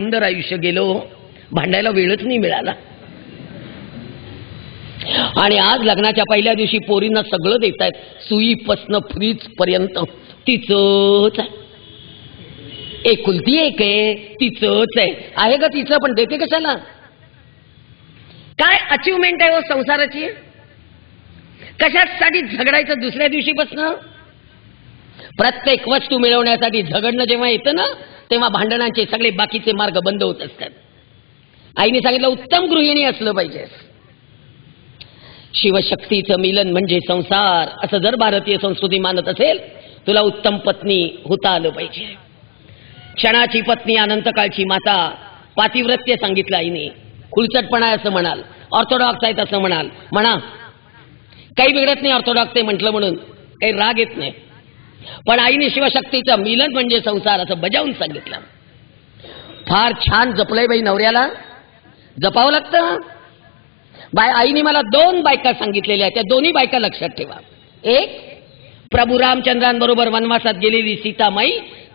सुंदर आयुष्य गेलो, भांडायला वेळच नाही मिळाला. आणि आज लग्नाच्या पहिल्या दिवशी पोरींना सगळं देतायत, सुईपासनं फ्रीज पर्यंत. तिचंच आहे, एकुलती एक आहे, तिचंच आहे का तिचं, पण देते कशाला? काय अचिव्हमेंट आहे हो संसाराची? कशासाठी झगडायचं दुसऱ्या दिवशीपासनं? प्रत्येक वस्तू मिळवण्यासाठी झगडणं जेव्हा येतं ना, तेव्हा भांडणांचे सगळे बाकीचे मार्ग बंद होत असतात. आईने सांगितलं उत्तम गृहिणी असलं पाहिजे. शिवशक्तीचं मिलन म्हणजे संसार असं जर भारतीय संस्कृती मानत असेल, तुला उत्तम पत्नी होता आलं पाहिजे. क्षणाची पत्नी अनंतकाळची माता, पातिव्रत्य सांगितलं आईने. खुळचटपणा आहे असं म्हणाल, ऑर्थोडॉक्स आहेत असं म्हणाल, म्हणा, काही बिघडत नाही ऑर्थोडॉक्स आहे म्हटलं म्हणून, काही राग येत नाही. पण आईने शिवशक्तीचं मिलन म्हणजे संसार असं बजावून सांगितलं. फार छान जपलंय बाई नवऱ्याला, जपावं लागतं. आईने मला 2 बायका सांगितलेल्या, त्या दोन्ही बायका लक्षात ठेवा. एक, प्रभू रामचंद्रांबरोबर वनवासात गेलेली सीतामाई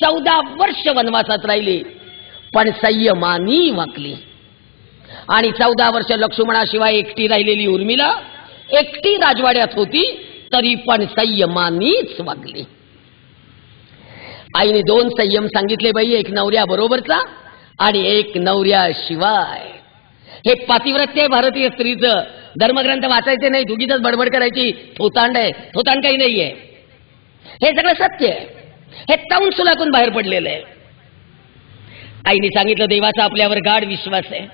14 वर्ष वनवासात राहिली, पण संयमानी वागली. आणि 14 वर्ष लक्ष्मणाशिवाय एकटी राहिलेली उर्मिला एकटी राजवाड्यात होती, तरी पण संयमानीच वागली. आईने 2 संयम सांगितले बाई, एक नवऱ्या बरोबरचा आणि एक नवऱ्याशिवाय. हे पातिव्रत्य आहे भारतीय स्त्रीचं. धर्मग्रंथ वाचायचे नाही, दुगीतच बडबड करायची, थोतांड आहे, थोतांड काही नाहीये. हे सगळं सत्य आहे, हे तौन सुलातून बाहेर पडलेलं आहे. आईने सांगितलं देवाचा आपल्यावर गाढ विश्वास आहे.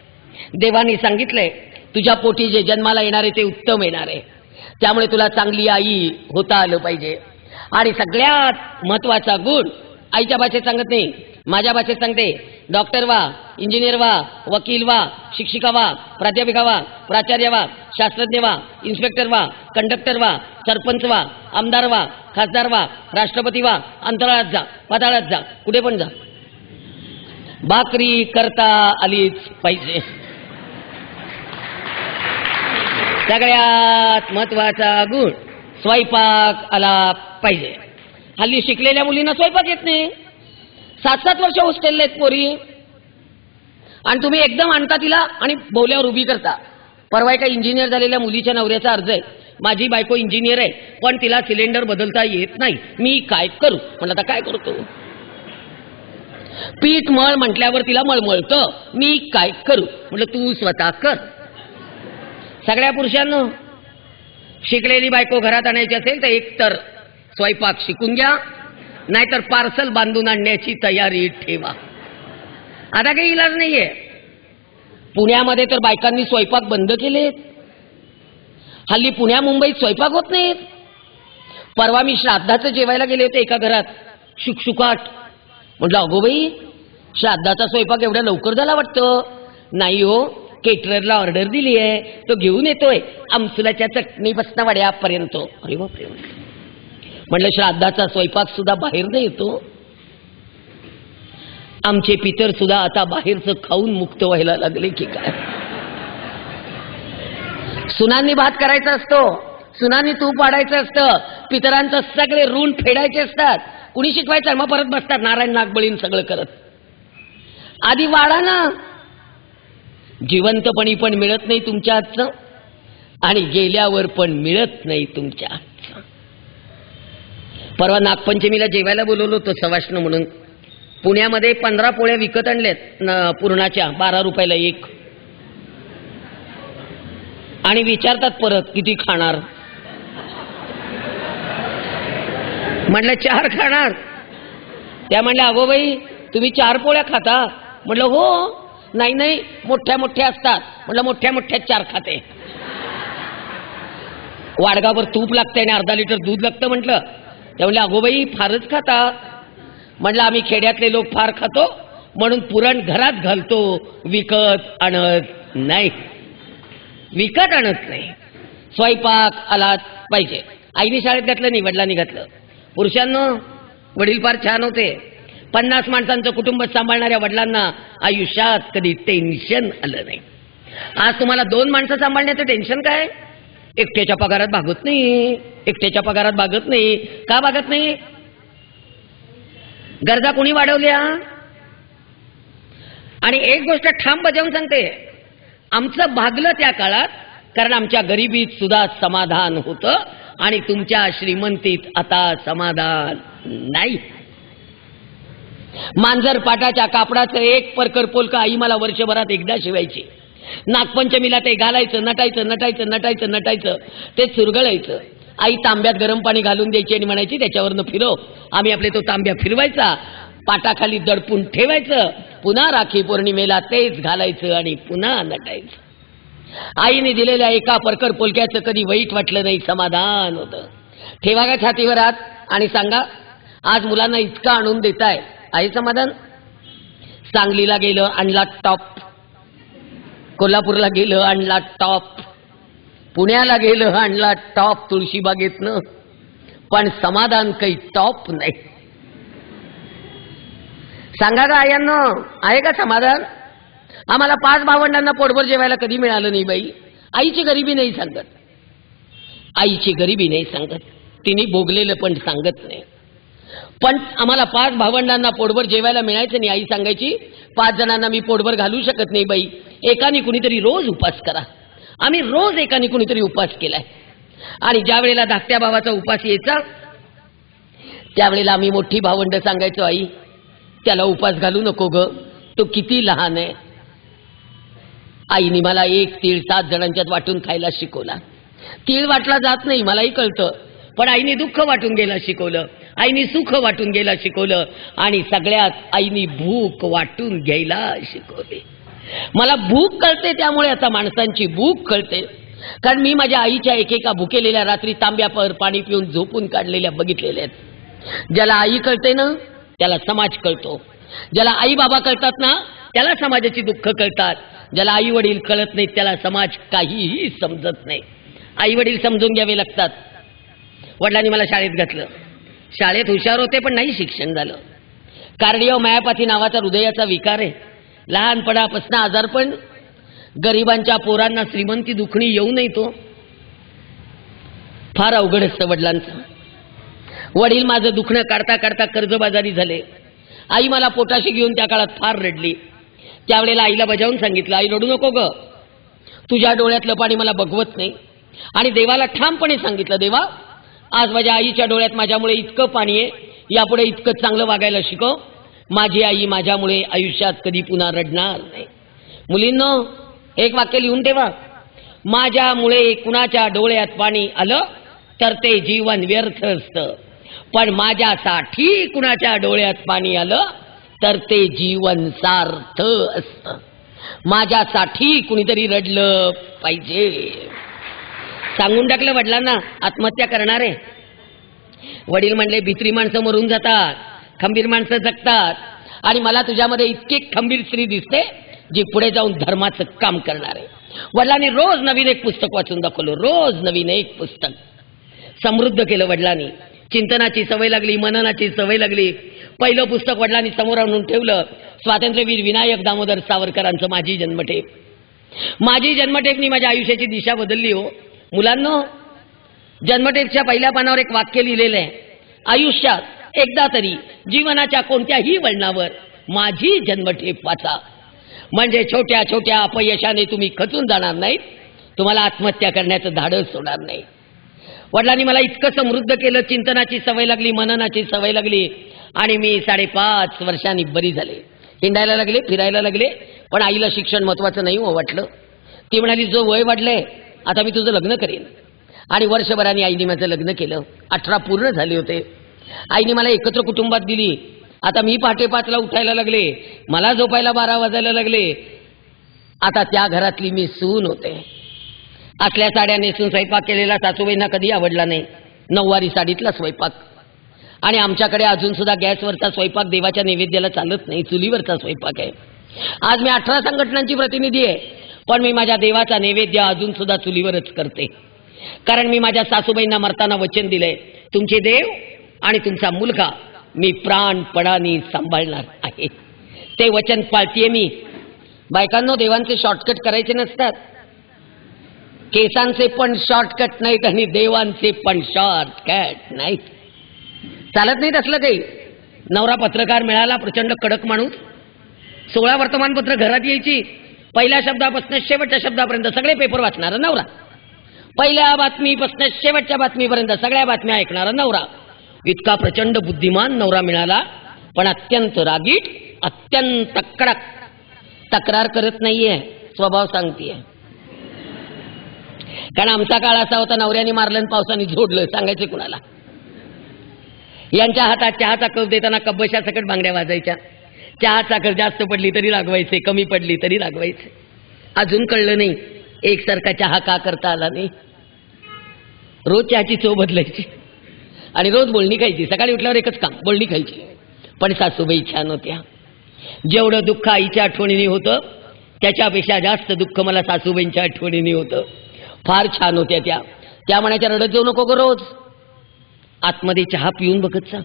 देवाने सांगितलंय तुझ्या पोटी जे जन्माला येणारे ते उत्तम येणार आहे, त्यामुळे तुला चांगली आई होता आलं पाहिजे. आणि सगळ्यात महत्वाचा गुण, आईच्या भाषेत सांगत नाही, माझ्या भाषेत सांगते, डॉक्टर व्हा, इंजिनियर व्हा, वकील व्हा, शिक्षिका व्हा, प्राध्यापिका व्हा, प्राचार्य व्हा, शास्त्रज्ञ व्हा, इन्स्पेक्टर व्हा, कंडक्टर व्हा, सरपंच व्हा, आमदार व्हा, खासदार व्हा, राष्ट्रपती व्हा, अंतराळात जा, पाताळात जा, कुठे पण जा, भाकरी करता आलीच पाहिजे. सगळ्यात महत्वाचा गुण, स्वयंपाक आला पाहिजे. हल्ली शिकलेल्या मुलींना स्वयंपाक येत नाही. 7-7 वर्ष हॉस्टेलला आहेत पोरी, आणि तुम्ही एकदम आणता तिला आणि बोल्यावर उभी करता. परवा एका इंजिनियर झालेल्या मुलीच्या नवऱ्याचा अर्ज आहे, माझी बायको इंजिनियर आहे पण तिला सिलेंडर बदलता येत नाही, मी काय करू? म्हणलं आता काय करतो? पीठ मळ म्हटल्यावर तिला मळमळतं, मी काय करू? म्हटलं तू स्वतः कर. सगळ्या पुरुषांनो, शिकलेली बायको घरात आणायची असेल तर एकतर स्वयंपाक शिकून घ्या, नाहीतर पार्सल बांधून आणण्याची तयारी ठेवा. आता काही इलाज नाहीये. पुण्यामध्ये तर बायकांनी स्वयंपाक बंद केलेत. हल्ली पुण्या मुंबईत स्वयंपाक होत नाहीत. परवा मी श्राद्धाचं जेवायला गेले होते एका घरात, शुकशुकाट. म्हटलं अगो बाई, श्राद्धाचा स्वयंपाक एवढ्या लवकर झाला वाटतं? नाही हो, केटररला ऑर्डर दिली आहे, तो घेऊन येतोय आमसुलाच्या चटणीपासून वड्यापर्यंत. अरे बापरे. म्हटलं श्राद्धाचा स्वयंपाक सुद्धा बाहेर नाही येतो? आमचे पितर सुद्धा आता बाहेरचं खाऊन मुक्त व्हायला लागले की काय? सुनांनी भात करायचा असतो, सुनांनी तूप वाढायचं असतं, पितरांचं सगळे ऋण फेडायचे असतात. कुणी शिकवायचं? मग परत बसतात नारायण नागबळीन सगळं करत. आधी वाढा ना. जिवंतपणी पण मिळत नाही तुमच्या हातचं, आणि गेल्यावर पण मिळत नाही तुमच्या हातचं. परवा नागपंचमीला जेवायला बोलवलं होतं सवाष्ण म्हणून. पुण्यामध्ये 15 पोळ्या विकत आणल्यात पुरणाच्या, 12 रुपयाला एक. आणि विचारतात परत किती खाणार? म्हटलं 4 खाणार. त्या म्हणल्या अगो बाई तुम्ही 4 पोळ्या खाता? म्हटलं हो. नाही नाही, मोठ्या मोठ्या असतात. म्हटलं मोठ्या मोठ्या 4 खाते. वाडगावर तूप लागतंय आणि अर्धा लिटर दूध लागतं म्हटलं. त्या म्हणल्या अगो बाई फारच खाता. म्हटलं आम्ही खेड्यातले लोक फार खातो म्हणून पुरण घरात घालतो, विकत आणत नाही. विकत आणत नाही. स्वयंपाक आलाच पाहिजे. आईने शाळेत घातलं नाही, वडिलांनी घातलं. पुरुषांनो, वडील फार छान होते. 50 माणसांचं कुटुंब सांभाळणाऱ्या वडिलांना आयुष्यात कधी टेन्शन आलं नाही. आज तुम्हाला 2 माणसं सांभाळण्याचं टेन्शन काय? एकट्याच्या पगारात भागत नाही. एकट्याच्या पगारात भागत नाही. का भागत नाही? गरजा कोणी वाढवल्या? आणि एक गोष्ट ठाम बजावून सांगते, आमचं भागलं त्या काळात, कारण आमच्या गरिबीत सुद्धा समाधान होतं आणि तुमच्या श्रीमंतीत आता समाधान नाही. मांजर पाटाच्या कापडाचं एक परकर पोलका आई मला वर्षभरात एकदा शिवायची. नागपंचमीला ते घालायचं, नटायचं ते चुरगळायचं. आई तांब्यात गरम पाणी घालून द्यायची आणि म्हणायची त्याच्यावरनं फिरव. आम्ही आपले तो तांब्या फिरवायचा, पाटाखाली दडपून ठेवायचं, पुन्हा राखी पौर्णिमेला तेच घालायचं आणि पुन्हा नटायचं. आईने दिलेल्या एका परकर पोलक्याचं कधी वाईट वाटलं नाही, समाधान होतं. ठेवा का छातीवर हात आणि सांगा, आज मुलांना इतकं आणून देताय, आहे समाधान? सांगलीला गेलं आणला टॉप, कोल्हापूरला गेलं आणला टॉप, पुण्याला गेलं आणला टॉप तुळशीबागेतनं, पण समाधान काही टॉप नाही. सांगा का आयांनो, आहे का समाधान? आम्हाला 5 भावंडांना पोटभर जेवायला कधी मिळालं नाही बाई. आईची गरिबी नाही सांगत, आईची गरिबी नाही सांगत, तिने भोगलेलं पण सांगत नाही. पण आम्हाला 5 भावंडांना पोटभर जेवायला मिळायचं नाही. आई सांगायची 5 जणांना मी पोटभर घालू शकत नाही बाई, एकाने कुणीतरी रोज उपास करा. आम्ही रोज एकाने कुणीतरी उपास केलाय. आणि ज्या वेळेला धाकट्या भावाचा उपास यायचा त्यावेळेला आम्ही मोठी भावंड सांगायचो, आई त्याला उपास घालू नको ग, तो किती लहान आहे. आईने मला एक तीळ 7 जणांच्यात वाटून खायला शिकवला. तीळ वाटला जात नाही मलाही कळतं, पण आईने दुःख वाटून घ्यायला शिकवलं, आईने सुख वाटून घ्यायला शिकवलं आणि सगळ्यात आईने भूक वाटून घ्यायला शिकवली. मला भूक कळते, त्यामुळे आता माणसांची भूक कळते. कारण मी माझ्या आईच्या एकेका भुकेलेल्या रात्री तांब्यापर पाणी पिऊन झोपून काढलेल्या बघितलेल्या आहेत. ज्याला आई कळते ना त्याला समाज कळतो, ज्याला आई बाबा कळतात ना त्याला समाजाची दुःख कळतात, ज्याला आई वडील कळत नाहीत त्याला समाज काहीही समजत नाही. आई वडील समजून घ्यावे लागतात. वडिलांनी मला शाळेत घातलं, शाळेत हुशार होते पण नाही शिक्षण झालं. कार्डिओमायोपॅथी नावाचा हृदयाचा विकार आहे. लहानपणापासून आजारपण, गरिबांच्या पोरांना श्रीमंती दुखणी येऊ नये, तो फार अवघड असतं वडिलांचं. वडील माझं दुखणं काढता काढता कर्जबाजारी झाले. आई मला पोटाशी घेऊन त्या काळात फार रडली. त्यावेळेला आईला बजावून सांगितलं, आई रडू नको ग, तुझ्या डोळ्यातलं पाणी मला बघवत नाही. आणि देवाला ठामपणे सांगितलं, देवा आज माझ्या आईच्या डोळ्यात माझ्यामुळे इतकं पाणी आहे, यापुढे इतकं चांगलं वागायला शिकव. माझी आई माझ्यामुळे आयुष्यात कधी पुन्हा रडणार नाही. मुलींनो एक वाक्य लिहून ठेवा, माझ्यामुळे कुणाच्या डोळ्यात पाणी आलं तर ते जीवन व्यर्थ असतं, पण माझ्यासाठी कुणाच्या डोळ्यात पाणी आलं तर ते जीवन सार्थ असतं. माझ्यासाठी कुणीतरी रडलं पाहिजे. सांगून टाकलं वडिलांना, आत्महत्या करणार आहे. वडील म्हणले, भित्री माणसं मरून जातात, खंबीर माणसं जगतात, आणि मला तुझ्यामध्ये इतकी खंबीर स्त्री दिसते जी पुढे जाऊन धर्माचं काम करणार आहे. वडिलांनी रोज नवीन एक पुस्तक वाचून दाखवलं, रोज नवीन एक पुस्तक. समृद्ध केलं वडिलांनी. चिंतनाची सवय लागली, मननाची सवय लागली. पहिलं पुस्तक वडिलांनी समोर आणून ठेवलं, स्वातंत्र्यवीर विनायक दामोदर सावरकरांचं माझी जन्मठेप. माझी जन्मठेपनी माझ्या आयुष्याची दिशा बदलली हो. मुलांनो, जन्मठेपच्या पहिल्या पानावर एक वाक्य लिहिलेलं आहे, आयुष्यात एकदा तरी जीवनाच्या कोणत्याही वळणावर माझी जन्मठेप वाचा, म्हणजे छोट्या छोट्या अपयशाने तुम्ही खचून जाणार नाहीत, तुम्हाला आत्महत्या करण्याचं धाडस होणार नाही. वडिलांनी मला इतकं समृद्ध केलं, चिंतनाची सवय लागली, मननाची सवय लागली, आणि मी 5.5 वर्षांनी बरी झाले. हिंडायला लागले, फिरायला लागले. पण आईला शिक्षण महत्वाचं नाही हो वाटलं. ती म्हणाली, जो वय वाढलंय आता मी तुझं लग्न करेन. आणि वर्षभराने आईने माझं लग्न केलं. 18 पूर्ण झाले होते. आईने मला एकत्र कुटुंबात दिली. आता मी 5:30ला उठायला लागले, मला झोपायला 12 वाजायला लागले. आता त्या घरातली मी सून होते. असल्या साड्या नेसून स्वयंपाक केलेला सासूबाईंना कधी आवडला नाही. 9वारी साडीतला स्वयंपाक. आणि आमच्याकडे अजून सुद्धा गॅसवरचा स्वयंपाक देवाच्या नैवेद्याला चालत नाही, चुलीवरचा स्वयंपाक आहे. आज मी 18 संघटनांची प्रतिनिधी आहे, पण मी माझ्या देवाचा नैवेद्य अजून सुद्धा चुलीवरच करते. कारण मी माझ्या सासूबाईंना मरताना वचन दिलंय, तुमचे देव आणि तुमचा मुलगा मी प्राणपणाने सांभाळणार आहे. ते वचन पाळतीये मी. बायकांनो, देवांचे शॉर्टकट करायचे नसतात. केसांचे पण शॉर्टकट नाहीत आणि देवांचे पण शॉर्टकट नाहीत. चालत नाहीत असलं काही. नवरा पत्रकार मिळाला, प्रचंड कडक माणूस, 16 वर्तमानपत्र घरात यायची, पहिल्या शब्दापासून शेवटच्या शब्दापर्यंत सगळे पेपर वाचणारा नवरा, पहिल्या बातमीपासून शेवटच्या बातमीपर्यंत सगळ्या बातम्या ऐकणारा नवरा. इतका प्रचंड बुद्धिमान नवरा मिळाला, पण अत्यंत रागीट, अत्यंत कडक. तक्रार करत नाहीये, स्वभाव सांगतीये. कारण आमचा काळ असा होता, नवऱ्याने मारलं आणि पावसाने झोडलं, सांगायचे कुणाला. यांच्या हातात चहाचा कप देताना कब्बशा सकट बांगड्या वाजायच्या. चहा साखर जास्त पडली तरी रागवायचे, कमी पडली तरी रागवायचे. अजून कळलं नाही एकसारखा चहा का करता आला नाही. रोज चहाची चव बदलायची आणि रोज बोलणी खायची. सकाळी उठल्यावर एकच काम, बोलणी खायची. पण सासूबाई छान होत्या. जेवढं दुःख आईच्या आठवणीने होतं त्याच्यापेक्षा जास्त दुःख मला सासूबाईंच्या आठवणीने होतं. फार छान होत्या त्या. त्या म्हणायच्या, रडत जाऊ नको ग, रोज आतमध्ये चहा पिऊन बघत जा.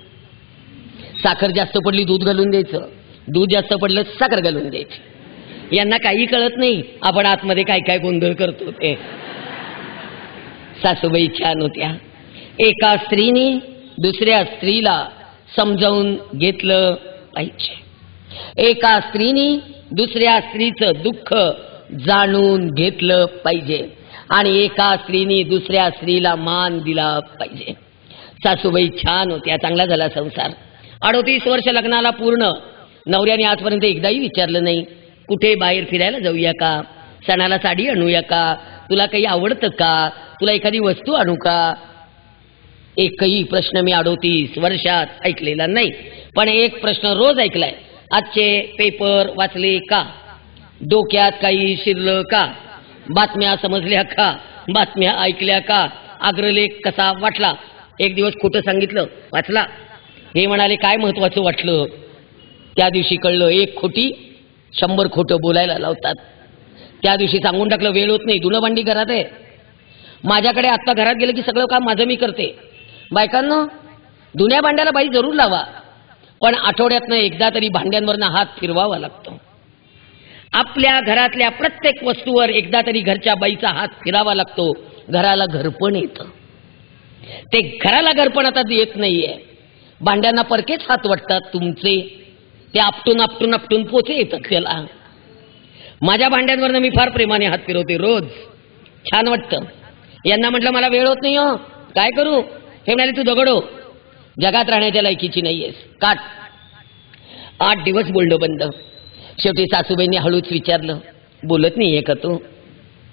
साखर जास्त पडली दूध घालून द्यायचं, दूध जास्त पडलं साखर घालून द्यायची. यांना काही कळत नाही आपण आतमध्ये काय काय गोंधळ करतो ते. सासूबाई छान होत्या. एका स्त्रीने दुसऱ्या स्त्रीला समजावून घेतलं पाहिजे. एका स्त्रीने दुसऱ्या स्त्रीचं दुःख जाणून घेतलं पाहिजे आणि एका स्त्रीने दुसऱ्या स्त्रीला मान दिला पाहिजे. सासूबाई छान होत्या. चांगला झाला संसार. 38 वर्ष लग्नाला पूर्ण. नवऱ्याने आजपर्यंत एकदाही विचारलं नाही, कुठे बाहेर फिरायला जाऊया का, सणाला साडी आणूया का, तुला काही आवडतं का, तुला एखादी वस्तू आणू का. एकही प्रश्न मी 38 वर्षात ऐकलेला नाही. पण एक प्रश्न रोज ऐकलाय, आजचे पेपर वाचले का, डोक्यात काही शिरलं का, बातम्या समजल्या का, बातम्या ऐकल्या का, अग्रलेख कसा वाटला. एक दिवस खोटं सांगितलं, वाचला. हे म्हणाले काय महत्वाचं वाटलं. त्या दिवशी कळलं, एक खोटी 100 खोटं बोलायला लावतात. त्या दिवशी सांगून टाकलं, वेळ होत नाही, धुणं भांडी घरात आहे. माझ्याकडे आत्ता घरात गेलं की सगळं काम माझं मी करते. बायकांनो, धुण्या भांड्याला बाई जरूर लावा, पण आठवड्यातनं एकदा तरी भांड्यांवरनं हात फिरवावा लागतो. आपल्या घरातल्या प्रत्येक वस्तूवर एकदा तरी घरच्या बाईचा हात फिरावा लागतो. घराला घरपण येतं. ते घराला घरपण आता येत नाहीये. भांड्यांना परकेच हात वाटतात तुमचे. ते आपटून आपटून आपटून पोचे येतात त्याला. माझ्या भांड्यांवरनं मी फार प्रेमाने हात फिरवते रोज. छान वाटतं. यांना म्हटलं मला वेळ होत नाही हो, काय करू. हे म्हणाले, तू दगड हो, जगात राहण्याच्या लायकीची नाहीयेस, काट. 8 दिवस बोलणं बंद. शेवटी सासूबाईंनी हळूच विचारलं, बोलत नाहीये का तू.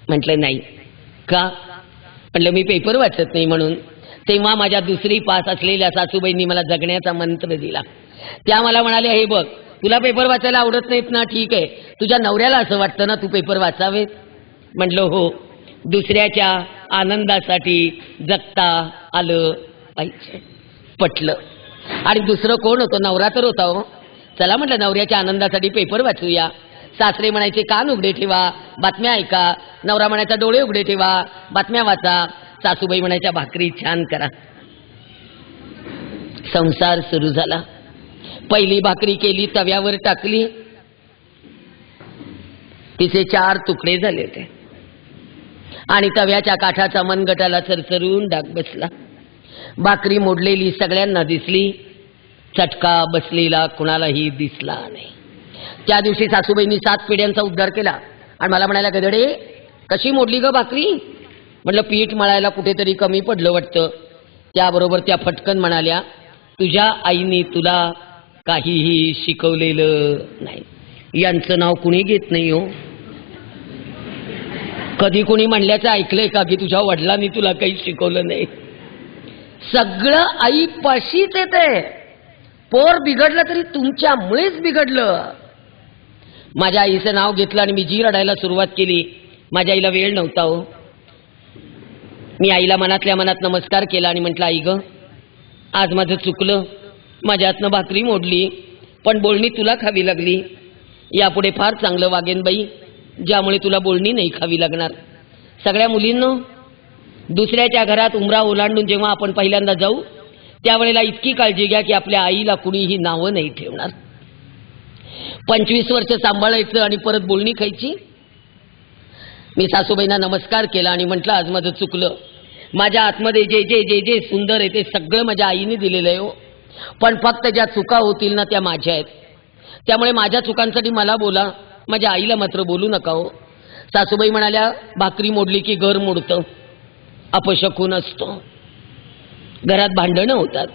म्हटलं नाही. का. म्हटलं मी पेपर वाचत नाही म्हणून. तेव्हा माझ्या दुसरी पास असलेल्या सासूबाईंनी मला जगण्याचा मंत्र दिला. त्या मला म्हणाल्या, हे बघ, तुला पेपर वाचायला आवडत नाहीत ना, ठीक आहे, तुझ्या नवऱ्याला असं वाटतं ना तू पेपर वाचावेत. म्हटलं हो, दुसऱ्याच्या आनंदासाठी जगता आलं पाहिजे. पटलं. आणि दुसरं कोण होतं, नवरा तर होता हो. चला म्हटलं नवऱ्याच्या आनंदासाठी पेपर वाचूया. सासरे म्हणायचे कान उघडे ठेवा, बातम्या ऐका. नवरा म्हणायचा डोळे उघडे ठेवा, बातम्या वाचा. सासूबाई म्हणायच्या भाकरी छान करा. संसार सुरू झाला. पहिली भाकरी केली, तव्यावर टाकली, तिचे 4 तुकडे झाले होते आणि तव्याच्या काठाचा मनगटाला चरचरून डाग बसला. भाकरी मोडलेली सगळ्यांना दिसली, चटका बसलेला कुणालाही दिसला नाही. त्या दिवशी सासूबाईंनी 7 पिढ्यांचा उद्धार केला आणि मला म्हणायला, गदडे कशी मोडली ग भाकरी. म्हटलं पीठ मळायला कुठेतरी कमी पडलं वाटतं. त्याबरोबर त्या फटकन म्हणाल्या, तुझ्या आईने तुला काहीही शिकवलेलं नाही. यांचं नाव कुणी घेत नाही हो. कधी कुणी म्हणल्याचं ऐकलंय का की तुझ्या वडिलांनी तुला काही शिकवलं नाही. सगळं आईपाशीच येते. पोर बिघडलं तरी तुमच्यामुळेच बिघडलं. माझ्या आईचं नाव घेतलं आणि मी जी रडायला सुरुवात केली. माझ्या आईला वेळ नव्हता हो. मी आईला मनातल्या मनात नमस्कार केला आणि म्हटलं, आई ग, आज माझं चुकलं, माझ्या हातनं भाकरी मोडली, पण बोलणी तुला खावी लागली. यापुढे फार चांगलं वागेन बाई, ज्यामुळे तुला बोलणी नाही खावी लागणार. सगळ्या मुलींनो, दुसऱ्याच्या घरात उमरा ओलांडून जेव्हा आपण पहिल्यांदा जाऊ त्यावेळेला इतकी काळजी घ्या की आपल्या आईला कुणीही नावं नाही ठेवणार. 25 वर्ष सांभाळायचं आणि परत बोलणी खायची. मी सासूबाईंना नमस्कार केला आणि म्हटलं, आज माझं चुकलं. माझ्या आतमध्ये जे जे जे जे सुंदर आहे ते सगळं माझ्या आईने दिलेलं आहे हो. पण फक्त ज्या चुका होतील ना त्या माझ्या आहेत. त्यामुळे माझ्या चुकांसाठी मला बोला, माझ्या आईला मात्र बोलू नका हो. सासूबाई म्हणाल्या, भाकरी मोडली की घर मोडतं, अपशकुन असतो. घरात भांडणं होतात.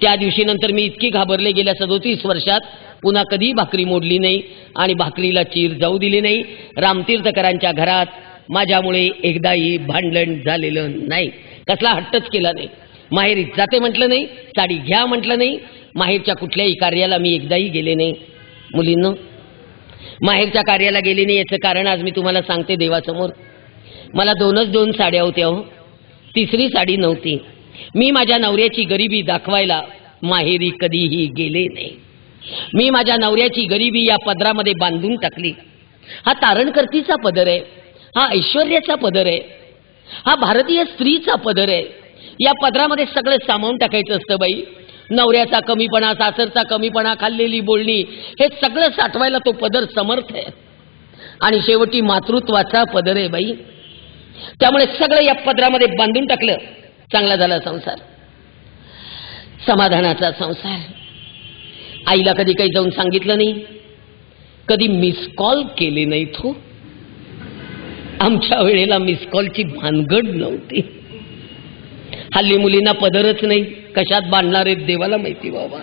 त्या दिवशी नंतर मी इतकी घाबरले, गेल्या 37 वर्षात पुन्हा कधी भाकरी मोडली नाही आणि भाकरीला चीर जाऊ दिली नाही. रामतीर्थकरांच्या घरात माझ्यामुळे एकदाही भांडण झालेलं नाही. कसला हट्टच केला नाही. माहेरी जाते म्हटलं नाही, साडी घ्या म्हटलं नाही. माहेरच्या कुठल्याही कार्याला मी एकदाही गेले नाही. मुलींनो, माहेरच्या कार्याला गेले नाही याचं कारण आज मी तुम्हाला सांगते देवासमोर. मला 2 साड्या होत्या हो, तिसरी साडी नव्हती. मी माझ्या नवऱ्याची गरिबी दाखवायला माहेरी कधीही गेले नाही. मी माझ्या नवऱ्याची गरिबी या पदरामध्ये बांधून टाकली. हा तारणकर्तीचा पदर आहे, हा ऐश्वर्याचा पदर आहे, हा भारतीय स्त्रीचा पदर आहे. या पदरामध्ये सगळं सामावून टाकायचं असतं बाई. नवऱ्याचा कमीपणा, सासरचा कमीपणा, खाल्लेली बोलणी, हे सगळं साठवायला तो पदर समर्थ आहे. आणि शेवटी मातृत्वाचा पदर आहे बाई. त्यामुळे सगळं या पदरामध्ये बांधून टाकलं. चांगला झाला संसार, समाधानाचा संसार. आईला कधी काही जाऊन सांगितलं नाही, कधी मिस कॉल केले नाही. तो आमच्या वेळेला मिस कॉलची भानगड नव्हती. हल्ली मुलींना पदरच नाही, कशात बांधणार आहेत देवाला माहिती बाबा.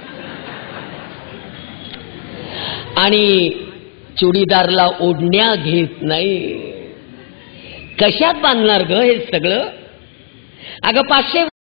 आणि चुडीदारला ओढण्या घेत नाही. कशात बांधणार ग हे सगळं? अगं 500